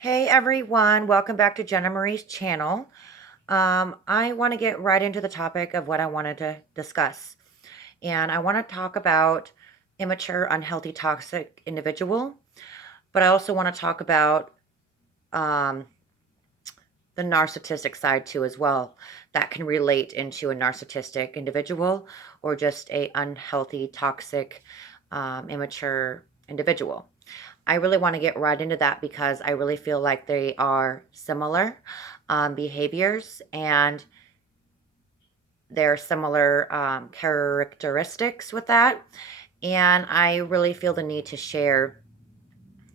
Hey everyone, welcome back to Jenna Marie's channel. I want to get right into the topic of what I wanted to discuss. And I want to talk about immature, unhealthy, toxic individual, but I also want to talk about um, the narcissistic side too as well. That can relate into a narcissistic individual or just a unhealthy, toxic, immature individual. I really want to get right into that because I really feel like they are similar behaviors and there are similar characteristics with that. And I really feel the need to share,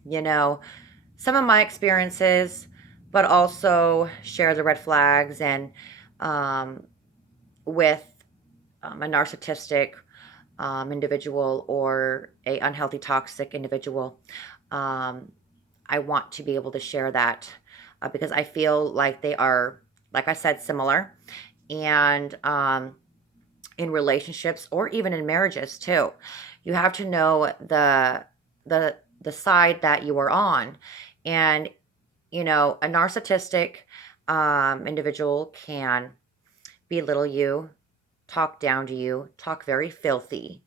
you know, some of my experiences, but also share the red flags and um, with a narcissistic individual or a unhealthy, toxic individual. Um, I want to be able to share that because I feel like they are, like I said, similar. And in relationships or even in marriages too, you have to know the side that you are on. And a narcissistic individual can belittle you, talk down to you, talk very filthy,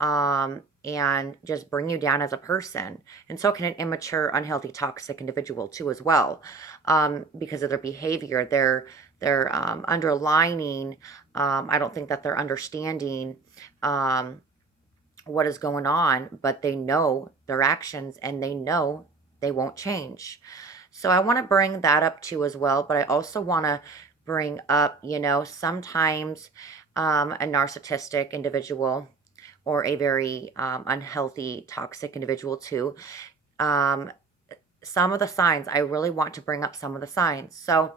and just bring you down as a person. And so can an immature, unhealthy, toxic individual too, as well, because of their behavior, their underlining. I don't think that they're understanding um, what is going on, but they know their actions and they know they won't change. So I want to bring that up too as well, but I also want to bring up, sometimes a narcissistic individual or a very unhealthy, toxic individual too. Um, some of the signs, I really want to bring up some of the signs. So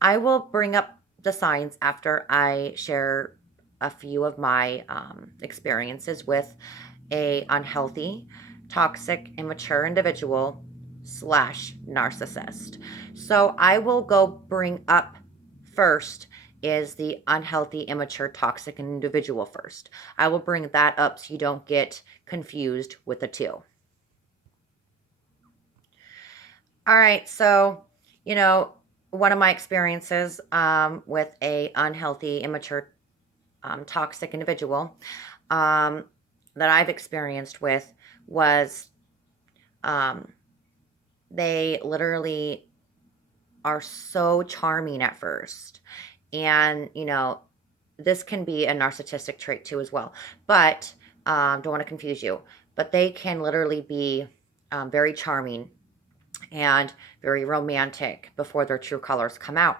I will bring up the signs after I share a few of my experiences with a unhealthy, toxic, immature individual slash narcissist. So I will go bring up first is the unhealthy, immature, toxic individual first. I will bring that up so you don't get confused with the two. All right, so you know, one of my experiences with a unhealthy, immature, toxic individual um, that I've experienced with was um, they literally are so charming at first. And, this can be a narcissistic trait too, as well. But don't want to confuse you. But they can literally be very charming and very romantic before their true colors come out.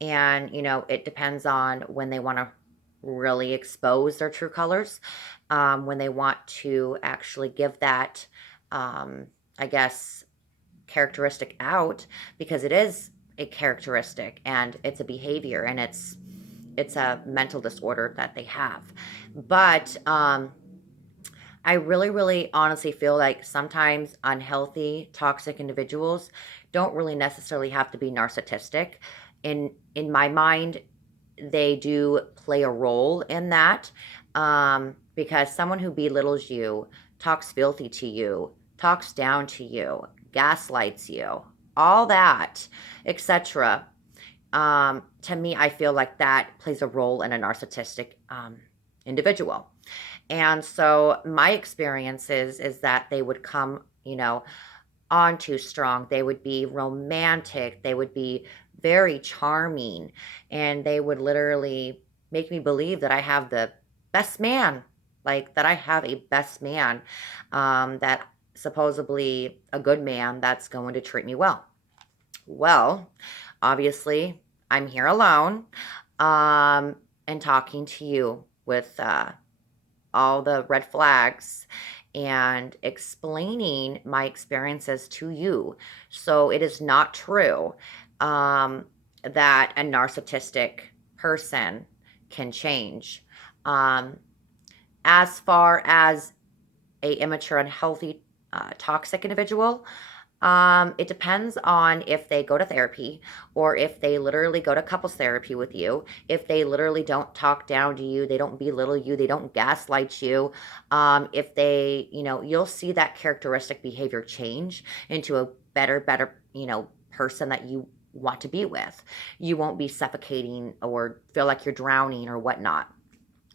And, it depends on when they want to really expose their true colors, when they want to actually give that, I guess, characteristic out because it is a characteristic and it's a behavior and it's a mental disorder that they have. But I really, really honestly feel like sometimes unhealthy, toxic individuals don't really necessarily have to be narcissistic. In my mind, they do play a role in that because someone who belittles you, talks filthy to you, talks down to you, gaslights you, all that, etc. To me, I feel like that plays a role in a narcissistic individual. And so my experience is that they would come, on too strong. They would be romantic. They would be very charming. And they would literally make me believe that I have the best man, like that I have a best man, that supposedly a good man that's going to treat me well. Well, obviously, I'm here alone and talking to you with all the red flags and explaining my experiences to you. So it is not true that a narcissistic person can change. Um, as far as a immature, unhealthy, toxic individual, It depends on if they go to therapy or if they literally go to couples therapy with you. If they literally don't talk down to you, they don't belittle you, they don't gaslight you. If they, you'll see that characteristic behavior change into a better, person that you want to be with. You won't be suffocating or feel like you're drowning or whatnot.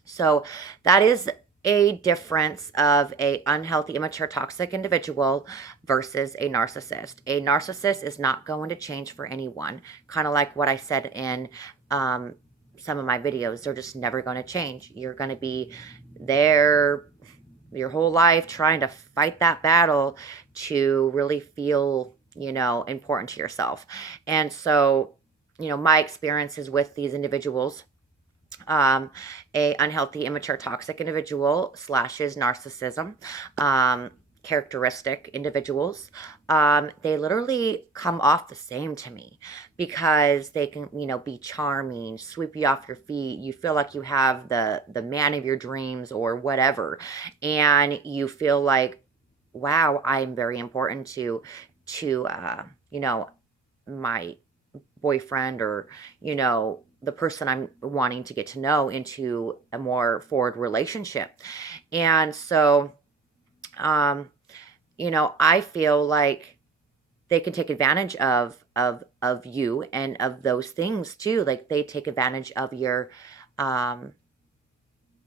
So that is a difference of a unhealthy, immature, toxic individual versus a narcissist. A narcissist is not going to change for anyone. Kind of like what I said in some of my videos. They're just never going to change. You're going to be there your whole life trying to fight that battle to really feel, important to yourself. And so, my experiences with these individuals, um, a unhealthy, immature, toxic individual slashes narcissism, um, characteristic individuals, they literally come off the same to me because they can, be charming, sweep you off your feet. You feel like you have the man of your dreams or whatever, and you feel like, wow, I'm very important to my boyfriend or, the person I'm wanting to get to know into a more forward relationship. And so, um, I feel like they can take advantage of you and of those things too. Like they take advantage of your um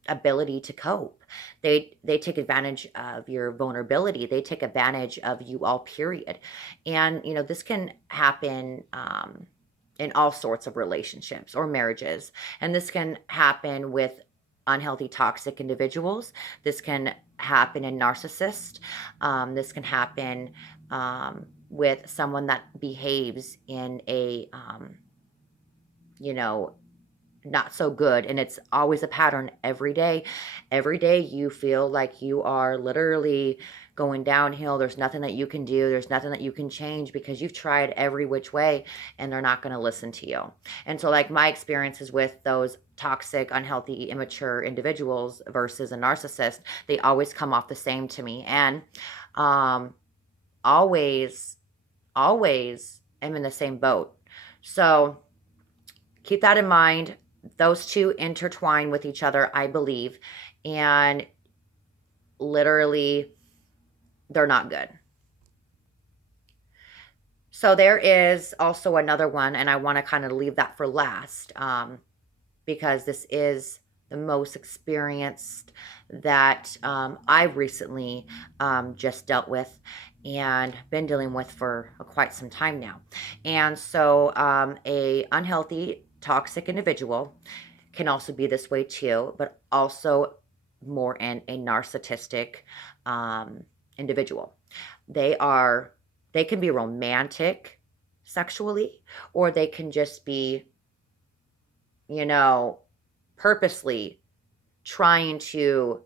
ability to cope. They take advantage of your vulnerability. They take advantage of you all, period. And this can happen in all sorts of relationships or marriages. And this can happen with unhealthy, toxic individuals. This can happen in narcissists. This can happen with someone that behaves in a you know not so good, and it's always a pattern every day you feel like you are literally going downhill. There's nothing that you can do, there's nothing that you can change because you've tried every which way and they're not going to listen to you. And so, like, my experiences with those toxic, unhealthy, immature individuals versus a narcissist, they always come off the same to me. And um always always am in the same boat. So keep that in mind. Those two intertwine with each other, I believe, and literally they're not good. So there is also another one, and I want to kind of leave that for last, because this is the most experienced that I've recently just dealt with and been dealing with for quite some time now. And so, a unhealthy, toxic individual can also be this way too, but also more in a narcissistic individual. They are they can be romantic sexually, or they can just be, you know, purposely trying to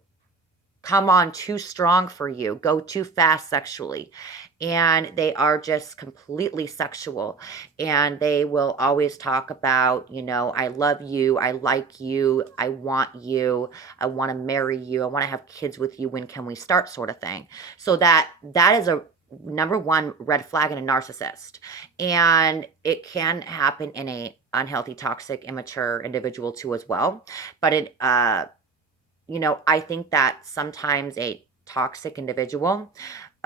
come on too strong for you, go too fast sexually. And they are just completely sexual. And they will always talk about, I love you, I like you, I want you, I want to marry you, I want to have kids with you, when can we start, sort of thing. So that is a number one red flag in a narcissist. And it can happen in a unhealthy, toxic, immature individual too as well. But I think that sometimes a toxic individual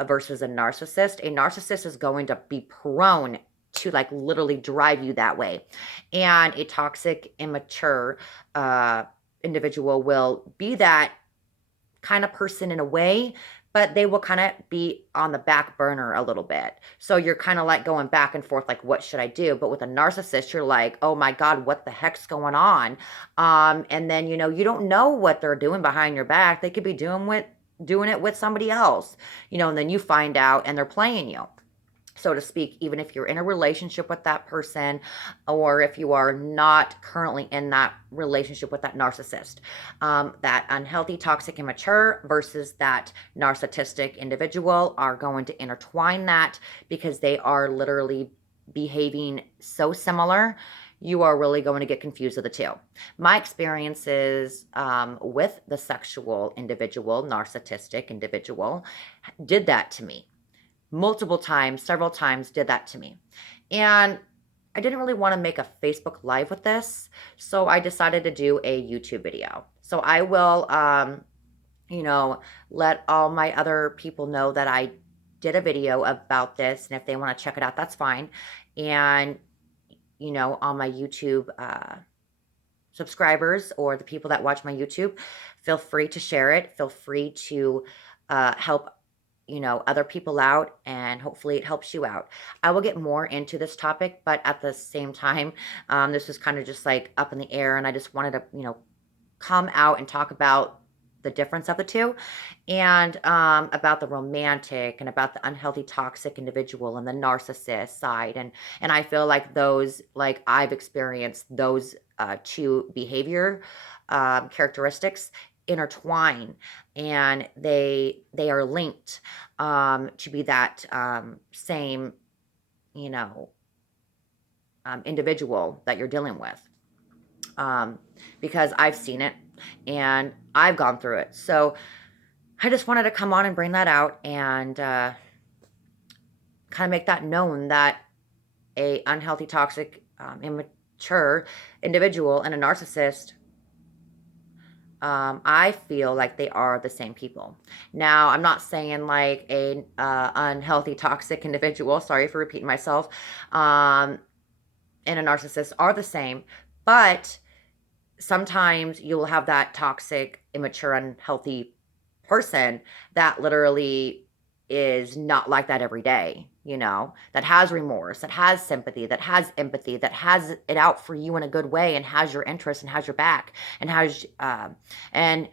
versus a narcissist is going to be prone to, like, literally drive you that way. And a toxic, immature individual will be that kind of person in a way, but they will kind of be on the back burner a little bit. So you're kind of like going back and forth, like, what should I do? But with a narcissist, you're like, oh my God, what the heck's going on? And then, you don't know what they're doing behind your back. They could be doing it with somebody else, and then you find out and they're playing you, so to speak, even if you're in a relationship with that person, or if you are not currently in that relationship with that narcissist. That unhealthy, toxic, immature versus that narcissistic individual are going to intertwine that because they are literally behaving so similar. You are really going to get confused with the two. My experiences with the sexual individual, narcissistic individual, did that to me. multiple times, several times did that to me. And I didn't really want to make a Facebook Live with this, so I decided to do a YouTube video. So I will, you know, let all my other people know that I did a video about this, and if they want to check it out, that's fine. And, on my YouTube subscribers or the people that watch my YouTube, feel free to share it. Feel free to help other people out, and hopefully it helps you out. I will get more into this topic, but at the same time, this was kind of just like up in the air, and I just wanted to, come out and talk about the difference of the two, and about the romantic and about the unhealthy toxic individual and the narcissist side. And I feel like those, like I've experienced those two behavior characteristics intertwine, and they are linked to be that same you know individual that you're dealing with, because I've seen it and I've gone through it. So I just wanted to come on and bring that out, and kind of make that known that a unhealthy, toxic, immature individual and a narcissist, I feel like they are the same people. Now, I'm not saying like a unhealthy, toxic individual, sorry for repeating myself, and a narcissist are the same, but sometimes you'll have that toxic, immature, unhealthy person that literally is not like that every day, that has remorse, that has sympathy, that has empathy, that has it out for you in a good way, and has your interest and has your back, and and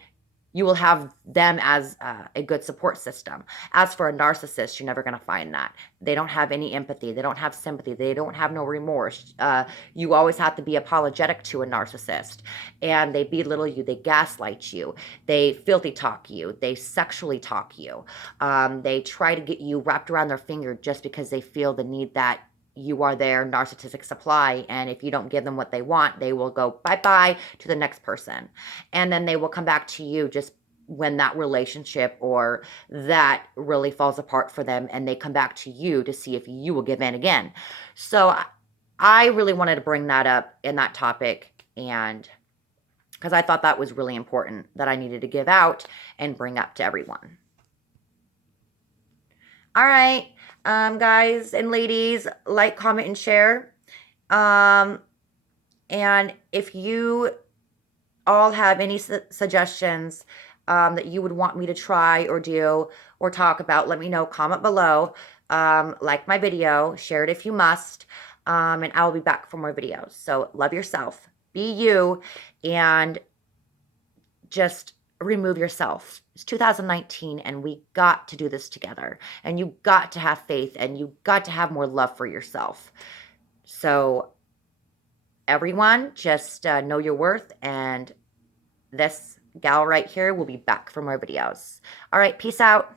you will have them as a good support system. As for a narcissist, you're never going to find that. They don't have any empathy. They don't have sympathy. They don't have no remorse. You always have to be apologetic to a narcissist. And they belittle you. They gaslight you. They filthy talk you. They sexually talk you. They try to get you wrapped around their finger just because they feel the need that you are their narcissistic supply, and if you don't give them what they want, they will go bye-bye to the next person, and then they will come back to you just when that relationship or that really falls apart for them, and they come back to you to see if you will give in again. So I really wanted to bring that up in that topic, and because I thought that was really important, that I needed to give out and bring up to everyone. All right, guys and ladies, like, comment, and share. And if you all have any suggestions that you would want me to try or do or talk about, let me know. Comment below. Like my video. Share it if you must. And I will be back for more videos. So love yourself. Be you. And just remove yourself. It's 2019, and we got to do this together, and you got to have faith, and you got to have more love for yourself. So everyone, just know your worth, and this gal right here will be back for more videos. All right, peace out.